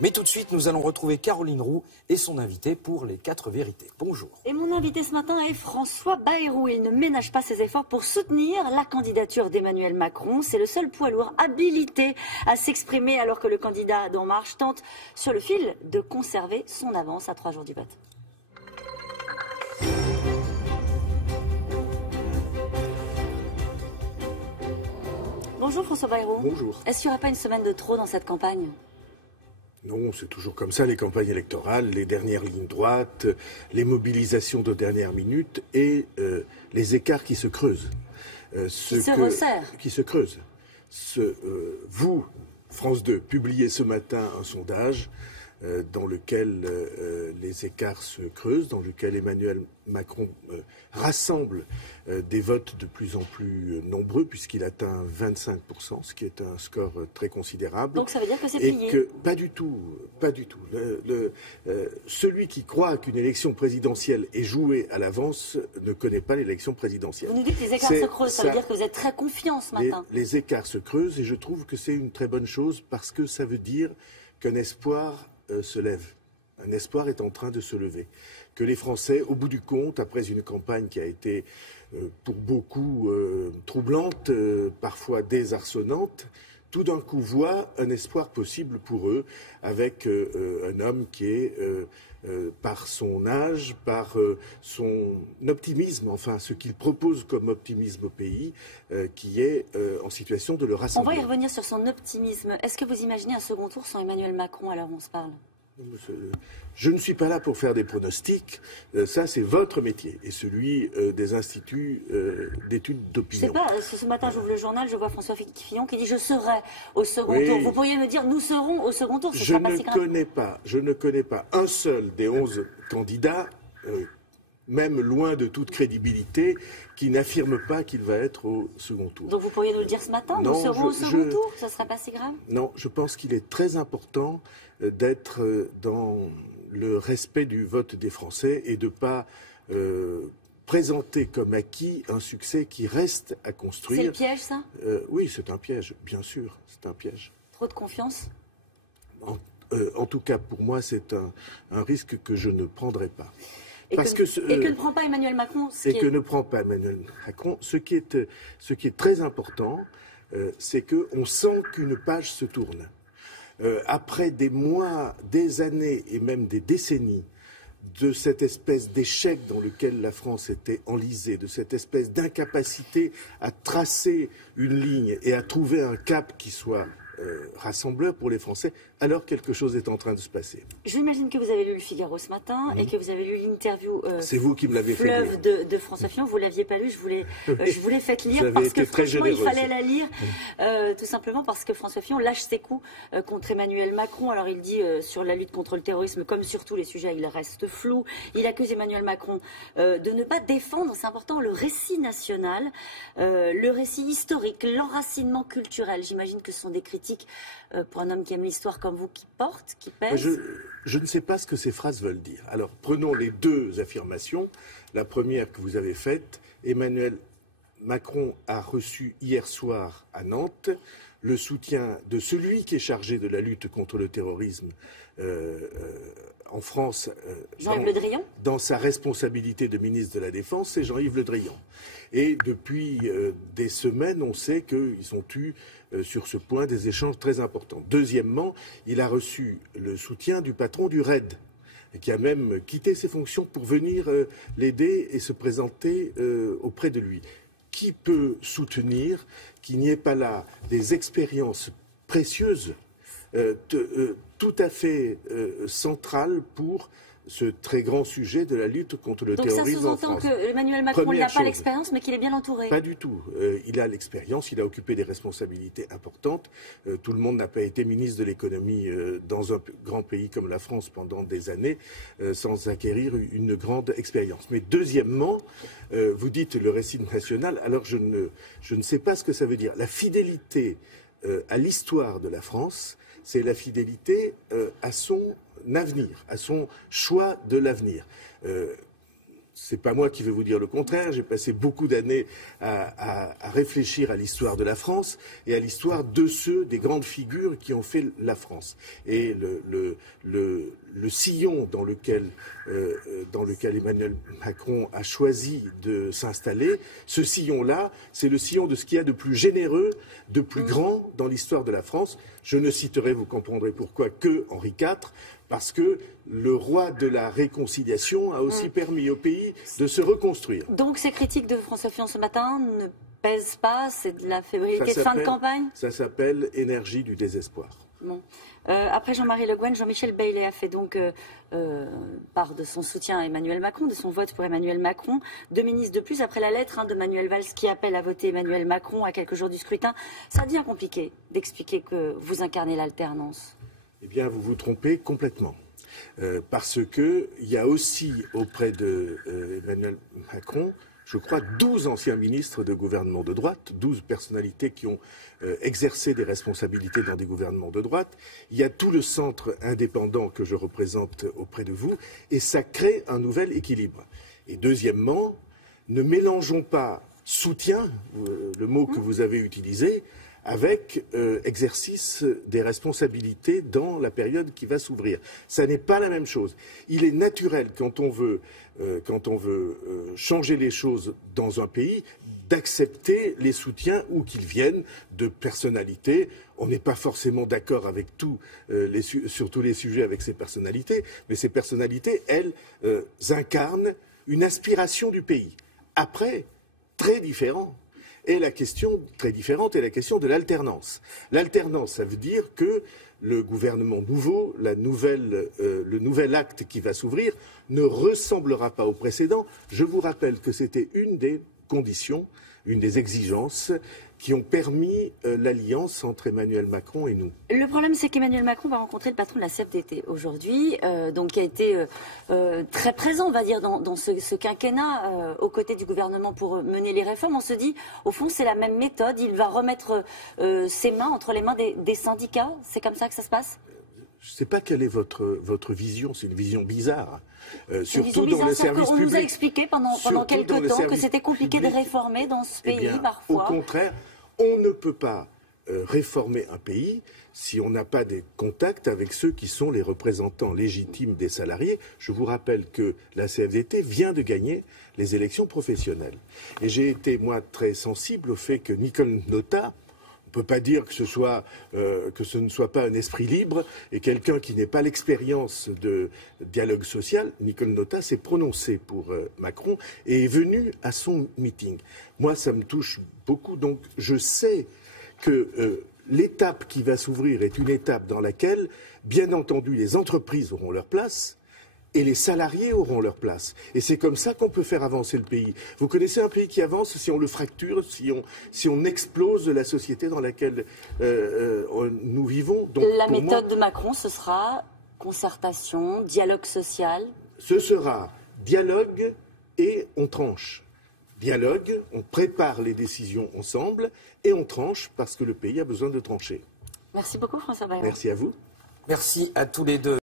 Mais tout de suite, nous allons retrouver Caroline Roux et son invité pour les 4 vérités. Bonjour. Et mon invité ce matin est François Bayrou. Il ne ménage pas ses efforts pour soutenir la candidature d'Emmanuel Macron. C'est le seul poids lourd habilité à s'exprimer alors que le candidat d'En Marche tente sur le fil de conserver son avance à 3 jours du vote. Bonjour François Bayrou. Bonjour. Est-ce qu'il n'y aurait pas une semaine de trop dans cette campagne ? Non, c'est toujours comme ça, les campagnes électorales, les dernières lignes droites, les mobilisations de dernière minute et les écarts qui se creusent. Qui se resserrent. Qui se creusent. Vous, France 2, publiez ce matin un sondage dans lequel les écarts se creusent, dans lequel Emmanuel Macron rassemble des votes de plus en plus nombreux, puisqu'il atteint 25%, ce qui est un score très considérable. Donc ça veut dire que c'est plié. Pas du tout, pas du tout. Celui qui croit qu'une élection présidentielle est jouée à l'avance ne connaît pas l'élection présidentielle. Vous nous dites que les écarts se creusent, ça veut dire que vous êtes très confiant ce matin. Les écarts se creusent et je trouve que c'est une très bonne chose parce que ça veut dire qu'un espoir se lève. Un espoir est en train de se lever. Que les Français, au bout du compte, après une campagne qui a été pour beaucoup troublante, parfois désarçonnante, tout d'un coup voient un espoir possible pour eux avec un homme qui est, par son âge, par son optimisme, enfin ce qu'il propose comme optimisme au pays, qui est en situation de le rassembler. On va y revenir sur son optimisme. Est-ce que vous imaginez un second tour sans Emmanuel Macron à l'heure où on se parle ? Je ne suis pas là pour faire des pronostics. Ça, c'est votre métier et celui des instituts d'études d'opinion. Je ne sais pas. Ce matin, j'ouvre le journal, je vois François Fillon qui dit « Je serai au second tour ». Vous pourriez me dire « Nous serons au second tour ». Je ne connais pas un seul des 11 candidats, même loin de toute crédibilité, qui n'affirme pas qu'il va être au second tour. Donc vous pourriez nous le dire ce matin, nous serons au second tour, ce ne serait pas si grave? Non, je pense qu'il est très important d'être dans le respect du vote des Français et de ne pas présenter comme acquis un succès qui reste à construire. C'est le piège, ça? Oui, c'est un piège, bien sûr, c'est un piège. Trop de confiance? En tout cas, pour moi, c'est un risque que je ne prendrai pas. Et que ne prend pas Emmanuel Macron. Que ne prend pas Emmanuel Macron. Ce qui est très important, c'est qu'on sent qu'une page se tourne. Après des mois, des années et même des décennies de cette espèce d'échec dans lequel la France était enlisée, de cette espèce d'incapacité à tracer une ligne et à trouver un cap qui soit rassembleur pour les Français, alors quelque chose est en train de se passer. J'imagine que vous avez lu le Figaro ce matin et que vous avez lu l'interview c'est vous qui me l'avez fait lire. de François Fillon. Vous ne l'aviez pas lu, je vous l'ai fait lire parce que franchement il fallait la lire, tout simplement parce que François Fillon lâche ses coups contre Emmanuel Macron. Alors il dit sur la lutte contre le terrorisme, comme sur tous les sujets, il reste flou. Il accuse Emmanuel Macron de ne pas défendre, c'est important, le récit national, le récit historique, l'enracinement culturel. J'imagine que ce sont des critiques pour un homme qui aime l'histoire comme vous, qui porte, qui pèse. Je ne sais pas ce que ces phrases veulent dire. Alors, prenons les deux affirmations. La première que vous avez faite, Emmanuel Macron a reçu hier soir à Nantes le soutien de celui qui est chargé de la lutte contre le terrorisme en France, Jean-Yves Le Drian, dans sa responsabilité de ministre de la Défense, c'est Jean-Yves Le Drian. Et depuis des semaines, on sait qu'ils ont eu sur ce point des échanges très importants. Deuxièmement, il a reçu le soutien du patron du RAID, qui a même quitté ses fonctions pour venir l'aider et se présenter auprès de lui. Qui peut soutenir qu'il n'y ait pas là des expériences précieuses tout à fait centrale pour ce très grand sujet de la lutte contre le terrorisme en France. Donc ça sous-entend que Emmanuel Macron n'a pas l'expérience, mais qu'il est bien entouré. Pas du tout. Il a l'expérience, il a occupé des responsabilités importantes. Tout le monde n'a pas été ministre de l'économie dans un grand pays comme la France pendant des années sans acquérir une grande expérience. Mais deuxièmement, vous dites le récit national, alors je ne sais pas ce que ça veut dire. La fidélité à l'histoire de la France, c'est la fidélité à son avenir, à son choix de l'avenir. c'est pas moi qui vais vous dire le contraire. J'ai passé beaucoup d'années à réfléchir à l'histoire de la France et à l'histoire des grandes figures qui ont fait la France. Et le sillon dans lequel Emmanuel Macron a choisi de s'installer, ce sillon-là, c'est le sillon de ce qu'il y a de plus généreux, de plus grand dans l'histoire de la France. Je ne citerai, vous comprendrez pourquoi, que Henri IV, parce que le roi de la réconciliation a aussi permis au pays de se reconstruire. Donc ces critiques de François Fillon ce matin ne pèsent pas, c'est de la fébrilité de fin de campagne? Ça s'appelle énergie du désespoir. Bon. Après Jean-Marie Le Guen, Jean-Michel Bailey a fait donc part de son soutien à Emmanuel Macron, de son vote pour Emmanuel Macron. 2 ministres de plus après la lettre de Manuel Valls qui appelle à voter Emmanuel Macron à quelques jours du scrutin. Ça devient compliqué d'expliquer que vous incarnez l'alternance. Eh bien, vous vous trompez complètement. Parce qu'il y a aussi auprès d'Emmanuel Macron, je crois, 12 anciens ministres de gouvernements de droite, 12 personnalités qui ont exercé des responsabilités dans des gouvernements de droite. Il y a tout le centre indépendant que je représente auprès de vous, et ça crée un nouvel équilibre. Et deuxièmement, ne mélangeons pas soutien, le mot que vous avez utilisé, avec exercice des responsabilités dans la période qui va s'ouvrir. Ça n'est pas la même chose. Il est naturel, quand on veut changer les choses dans un pays, d'accepter les soutiens où qu'ils viennent de personnalités. On n'est pas forcément d'accord avec sur tous les sujets avec ces personnalités, mais ces personnalités, elles, incarnent une aspiration du pays. Après, très différent. Et la question très différente est la question de l'alternance. L'alternance, ça veut dire que le gouvernement nouveau, le nouvel acte qui va s'ouvrir, ne ressemblera pas au précédent. Je vous rappelle que c'était une des conditions, une des exigences qui ont permis l'alliance entre Emmanuel Macron et nous. Le problème, c'est qu'Emmanuel Macron va rencontrer le patron de la CFDT aujourd'hui, donc qui a été très présent, on va dire, dans ce quinquennat aux côtés du gouvernement pour mener les réformes. On se dit, au fond, c'est la même méthode. Il va remettre ses mains entre les mains des syndicats. C'est comme ça que ça se passe? Je ne sais pas quelle est votre vision. C'est une vision bizarre. Surtout dans le service public. On nous a expliqué pendant quelques temps que c'était compliqué de réformer dans ce pays, parfois. Au contraire, on ne peut pas réformer un pays si on n'a pas des contacts avec ceux qui sont les représentants légitimes des salariés. Je vous rappelle que la CFDT vient de gagner les élections professionnelles. Et j'ai été, moi, très sensible au fait que Nicole Notat, on ne peut pas dire que ce ne soit pas un esprit libre et quelqu'un qui n'ait pas l'expérience de dialogue social. Nicole Notat s'est prononcée pour Macron et est venue à son meeting. Moi, ça me touche beaucoup, donc je sais que l'étape qui va s'ouvrir est une étape dans laquelle, bien entendu, les entreprises auront leur place et les salariés auront leur place. Et c'est comme ça qu'on peut faire avancer le pays. Vous connaissez un pays qui avance si on le fracture, si on explose la société dans laquelle nous vivons. Donc, la méthode de Macron, ce sera concertation, dialogue social? Ce sera dialogue et on tranche. Dialogue, on prépare les décisions ensemble et on tranche parce que le pays a besoin de trancher. Merci beaucoup François Bayrou. Merci à vous. Merci à tous les deux.